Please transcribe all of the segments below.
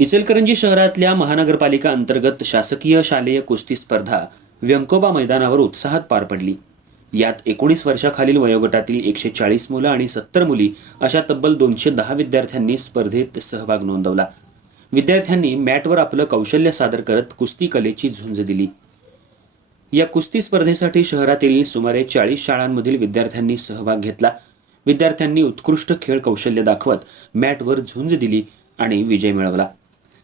इचलकरंजी शहरातल्या महानगरपालिका अंतर्गत शासकीय शालेय कुस्ती स्पर्धा व्यंकोबा मैदानावर उत्साहात पार पडली. यात एकोणीस वर्षाखालील वयोगटातील एकशे चाळीस मुलं आणि सत्तर मुली अशा तब्बल दोनशे दहा विद्यार्थ्यांनी स्पर्धेत सहभाग नोंदवला. विद्यार्थ्यांनी मॅटवर आपलं कौशल्य सादर करत कुस्ती कलेची झुंज दिली. या कुस्ती स्पर्धेसाठी शहरातील सुमारे चाळीस शाळांमधील विद्यार्थ्यांनी सहभाग घेतला. विद्यार्थ्यांनी उत्कृष्ट खेळ कौशल्य दाखवत मॅटवर झुंज दिली आणि विजय मिळवला.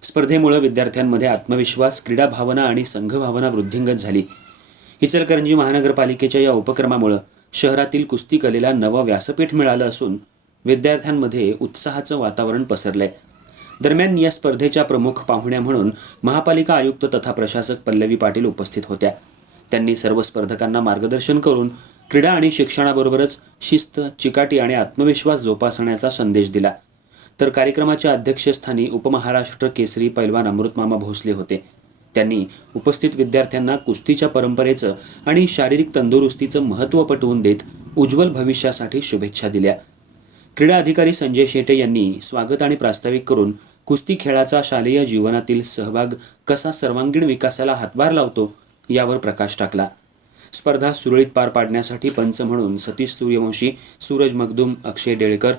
स्पर्धेमुळे विद्यार्थ्यांमध्ये आत्मविश्वास क्रीडा भावना आणि संघभावना वृद्धिंगत झाली. इचलकरंजी महानगरपालिकेच्या या उपक्रमामुळं शहरातील कुस्ती कलेला नवं व्यासपीठ मिळालं असून विद्यार्थ्यांमध्ये उत्साहाचं वातावरण पसरलंय. दरम्यान या स्पर्धेच्या प्रमुख पाहुण्या म्हणून महापालिका आयुक्त तथा प्रशासक पल्लवी पाटील उपस्थित होत्या. त्यांनी सर्व स्पर्धकांना मार्गदर्शन करून क्रीडा आणि शिक्षणाबरोबरच शिस्त चिकाटी आणि आत्मविश्वास जोपासण्याचा संदेश दिला. तर कार्यक्रमाच्या अध्यक्षस्थानी उपमहाराष्ट्र केसरी पैलवान अमृतमामा भोसले होते. त्यांनी उपस्थित विद्यार्थ्यांना कुस्तीच्या परंपरेचं आणि शारीरिक तंदुरुस्तीचं महत्त्व पटवून देत उज्ज्वल भविष्यासाठी शुभेच्छा दिल्या. क्रीडा अधिकारी संजय शेटे यांनी स्वागत आणि प्रास्ताविक करून कुस्ती खेळाचा शालेय जीवनातील सहभाग कसा सर्वांगीण विकासाला हातभार लावतो यावर प्रकाश टाकला. स्पर्धा सुरळीत पार पाडण्यासाठी पंच म्हणून सतीश सूर्यवंशी सूरज मगदूम अक्षय डेळकर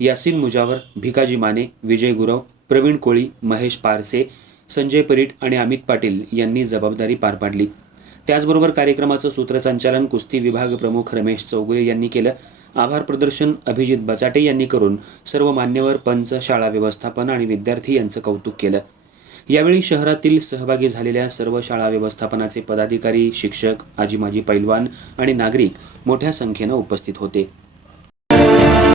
यासिन मुजावर भिकाजी माने विजय गुरव प्रवीण कोळी महेश पारसे संजय परीट आणि अमित पाटील यांनी जबाबदारी पार पाडली. त्याचबरोबर कार्यक्रमाचं सूत्रसंचालन कुस्ती विभाग प्रमुख रमेश चौगुले यांनी केलं. आभार प्रदर्शन अभिजित बचाटे यांनी करून सर्व मान्यवर पंच शाळा व्यवस्थापन आणि विद्यार्थी यांचं कौतुक केलं. यावेळी शहरातील सहभागी झालेल्या सर्व शाळा व्यवस्थापनाचे पदाधिकारी शिक्षक आजी माजी पैलवान आणि नागरिक मोठ्या संख्येनं उपस्थित होते.